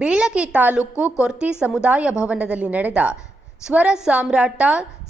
ಬೀಳಗಿ ತಾಲೂಕು ಕೊರ್ತಿ ಸಮುದಾಯ ಭವನದಲ್ಲಿ ನಡೆದ ಸ್ವರ ಸಾಮ್ರಾಟ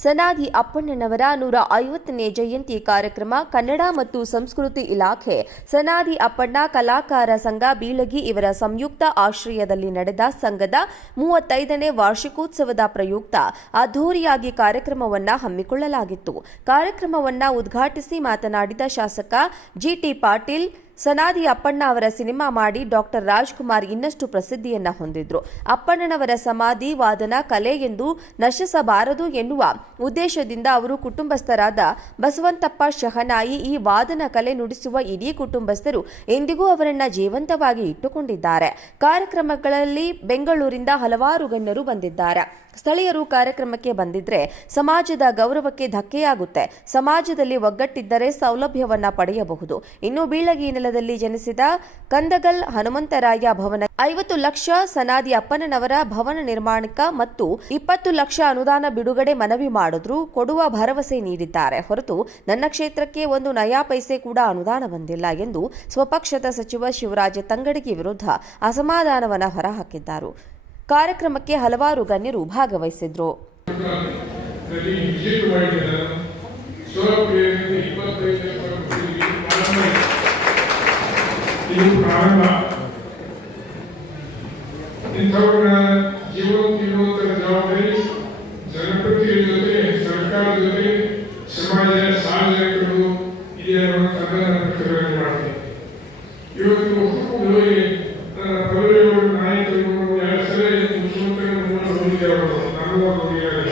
ಸನಾದಿ ಅಪ್ಪಣ್ಣನವರ ನೂರ ಐವತ್ತನೇ ಜಯಂತಿ ಕಾರ್ಯಕ್ರಮ ಕನ್ನಡ ಮತ್ತು ಸಂಸ್ಕೃತಿ ಇಲಾಖೆ, ಸನಾದಿ ಅಪ್ಪಣ್ಣ ಕಲಾಕಾರ ಸಂಘ ಬೀಳಗಿ ಇವರ ಸಂಯುಕ್ತ ಆಶ್ರಯದಲ್ಲಿ ನಡೆದ ಸಂಘದ ಮೂವತ್ತೈದನೇ ವಾರ್ಷಿಕೋತ್ಸವದ ಪ್ರಯುಕ್ತ ಅದ್ಧೂರಿಯಾಗಿ ಕಾರ್ಯಕ್ರಮವನ್ನು ಹಮ್ಮಿಕೊಳ್ಳಲಾಗಿತ್ತು. ಕಾರ್ಯಕ್ರಮವನ್ನು ಉದ್ಘಾಟಿಸಿ ಮಾತನಾಡಿದ ಶಾಸಕ ಜಿಟಿ ಪಾಟೀಲ್ ಸನಾದಿ ಅಪ್ಪಣ್ಣ ಅವರ ಸಿನಿಮಾ ಮಾಡಿ ಡಾಕ್ಟರ್ ರಾಜ್ಕುಮಾರ್ ಇನ್ನಷ್ಟು ಪ್ರಸಿದ್ಧಿಯನ್ನ ಹೊಂದಿದ್ರು. ಅಪ್ಪಣ್ಣನವರ ಸಮಾಧಿ, ವಾದನ, ಕಲೆ ಎಂದು ನಶಿಸಬಾರದು ಎನ್ನುವ ಉದ್ದೇಶದಿಂದ ಅವರು ಕುಟುಂಬಸ್ಥರಾದ ಬಸವಂತಪ್ಪ ಶಹನಾಯಿ ಈ ವಾದನ ಕಲೆ ನುಡಿಸುವ ಇಡೀ ಕುಟುಂಬಸ್ಥರು ಎಂದಿಗೂ ಅವರನ್ನ ಜೀವಂತವಾಗಿ ಇಟ್ಟುಕೊಂಡಿದ್ದಾರೆ. ಕಾರ್ಯಕ್ರಮಗಳಲ್ಲಿ ಬೆಂಗಳೂರಿಂದ ಹಲವಾರು ಗಣ್ಯರು ಬಂದಿದ್ದಾರೆ. ಸ್ಥಳೀಯರು ಕಾರ್ಯಕ್ರಮಕ್ಕೆ ಬಂದಿದ್ರೆ ಸಮಾಜದ ಗೌರವಕ್ಕೆ ಧಕ್ಕೆಯಾಗುತ್ತೆ. ಸಮಾಜದಲ್ಲಿ ಒಗ್ಗಟ್ಟಿದ್ದರೆ ಸೌಲಭ್ಯವನ್ನ ಪಡೆಯಬಹುದು. ಇನ್ನು ಬೀಳಗಿ ನೆಲದಲ್ಲಿ ಜನಿಸಿದ ಕಂದಗಲ್ ಹನುಮಂತರಾಯ ಭವನ. ಐವತ್ತು ಲಕ್ಷ ಸನಾದಿ ಅಪ್ಪನನವರ ಭವನ ನಿರ್ಮಾಣಕ ಮತ್ತು ಇಪ್ಪತ್ತು ಲಕ್ಷ ಅನುದಾನ ಬಿಡುಗಡೆ ಮನವಿ ಮಾಡಿದ್ರು, ಕೊಡುವ ಭರವಸೆ ನೀಡಿದ್ದಾರೆ. ಹೊರತು ನನ್ನ ಕ್ಷೇತ್ರಕ್ಕೆ ಒಂದು ನಯಾ ಪೈಸೆ ಕೂಡ ಅನುದಾನ ಬಂದಿಲ್ಲ ಎಂದು ಸ್ವಪಕ್ಷದ ಸಚಿವ ಶಿವರಾಜ ತಂಗಡಗಿ ವಿರುದ್ಧ ಅಸಮಾಧಾನವನ್ನು ಹೊರಹಾಕಿದ್ದರು. ಕಾರ್ಯಕ್ರಮಕ್ಕೆ ಹಲವಾರು ಗಣ್ಯರು ಭಾಗವಹಿಸಿದ್ರು. ಇದು ಪ್ರಾರಂಭ ಇಂಥವ್ರನ್ನ ಜೀವನ ತಿನ್ನುವಂತ ಜವಾಬ್ದಾರಿ ಜನಪ್ರತಿನಿಧಿಗಳ ಜೊತೆ ಸರ್ಕಾರದ ಜೊತೆ ಸಮಾಜ ಸಾರ್ವಜನಿಕರು ಇದೆ ಅನ್ನುವಂಥದ್ದನ್ನ ಪ್ರತಿಪಾದನೆ ಮಾಡ್ತೀನಿ ಇವತ್ತು ಇವರಿಗೆ ನನ್ನ ಪದವಿಗಳು ನಾಯಕರು ಎರಡು ಸಲ ಮುಖ್ಯಮಂತ್ರಿ ಹೋಗಿದ್ದಾರೆ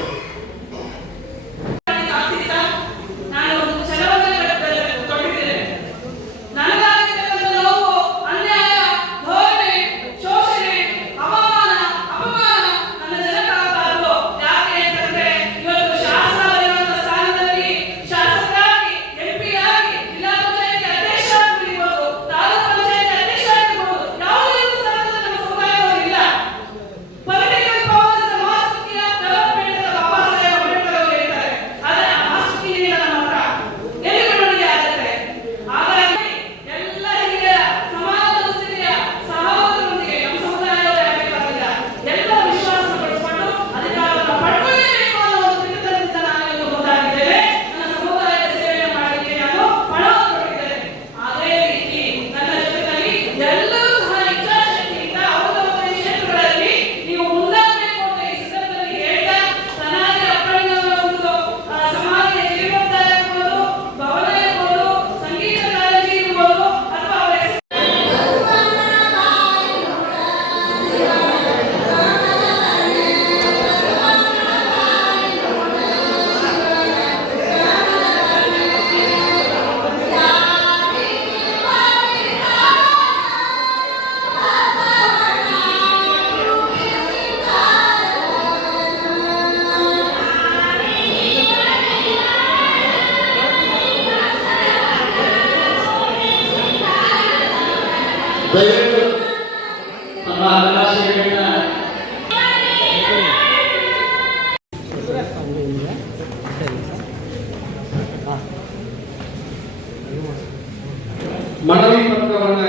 మనవి పథకమన్న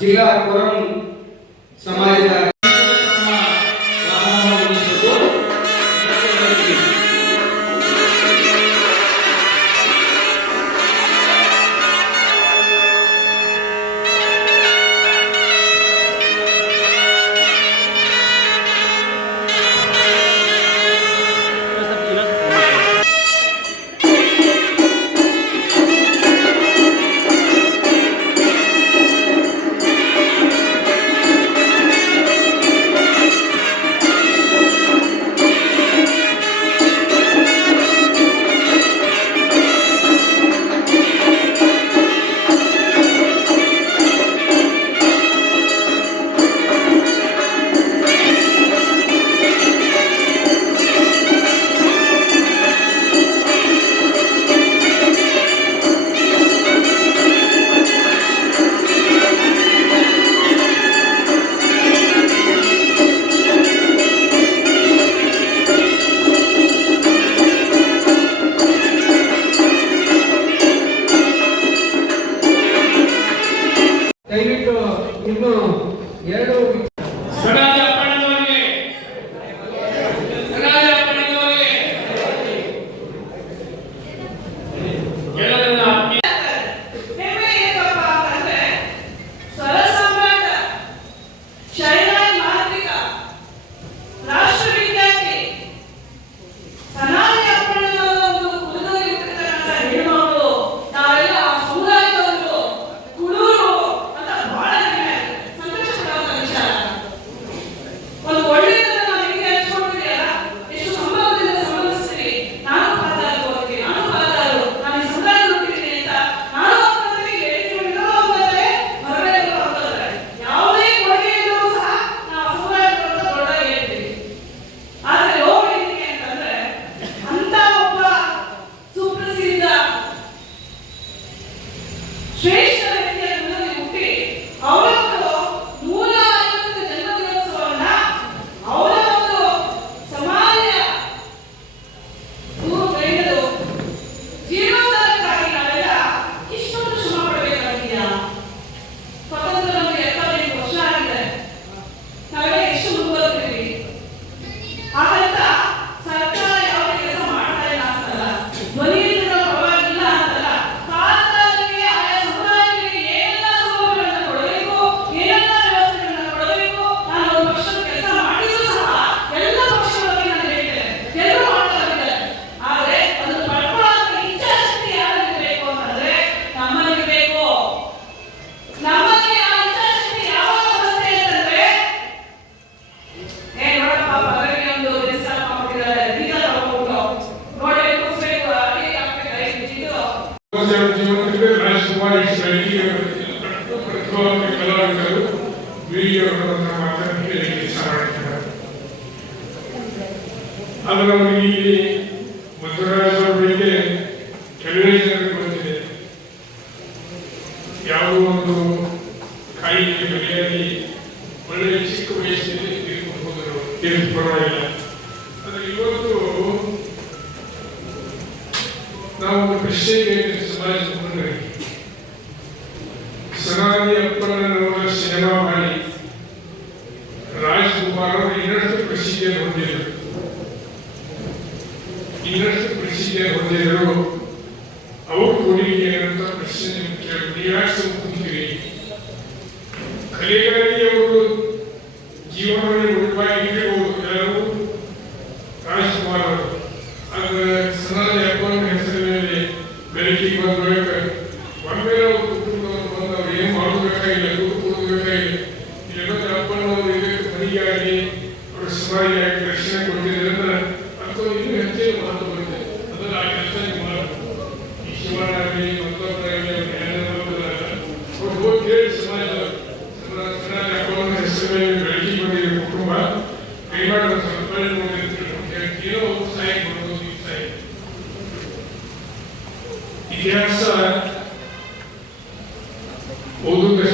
జిల్లా కొరం సమాజ ಸಮಾಜದ ಜೀವನಕ್ಕೆ ರಾಜಕುಮಾರಿ ಶೈಲಿ ಪ್ರತಿಭಾವಂತ ಕಲಾವಿದರು ವೀರವರನ್ನ ಮಾತ್ರ ಕೇಳಿ ಸಾರಿದ್ದಾರೆ ಅದರಲ್ಲಿ ಸುನಾಮಿ ಅಪ್ಪನವರ ಶೇವಾ ಮಾಡಿ ರಕ್ಷಣೆ ಕೊಡ್ತಿದ್ದೀರಿ ಅಂದ್ರೆ ಅಥವಾ ಇನ್ನೂ ಹೆಚ್ಚಿನ ಮಹತ್ವ ಬರುತ್ತೆ ಅದನ್ನು ಆ ಕೆಲಸ ನೀವು ಮಾಡಬೇಕು ಈ ಶಿವಣ್ಣಾಗಲಿ ಮತ್ತೊಬ್ಬರಾಗಲಿ ಅವ್ರು ಯಾರು ಅವ್ರು ಹೋಗಿ ಕೇಳಿ ಸಮಾಜ ಹೆಸರುಗಳಲ್ಲಿ ಬೆಳಕಿ ಬಂದಿದೆ ಕುಟುಂಬ ಕೈ ಮಾಡುವ ಸಂಪಾದನೆ ನೋಡಿದ್ರು ಏನೋ ಸಹಾಯ ಕೊಡ್ಬೋದು ಈ ಸಹಾಯ ಇತಿಹಾಸ ಓದುತ್ತೆ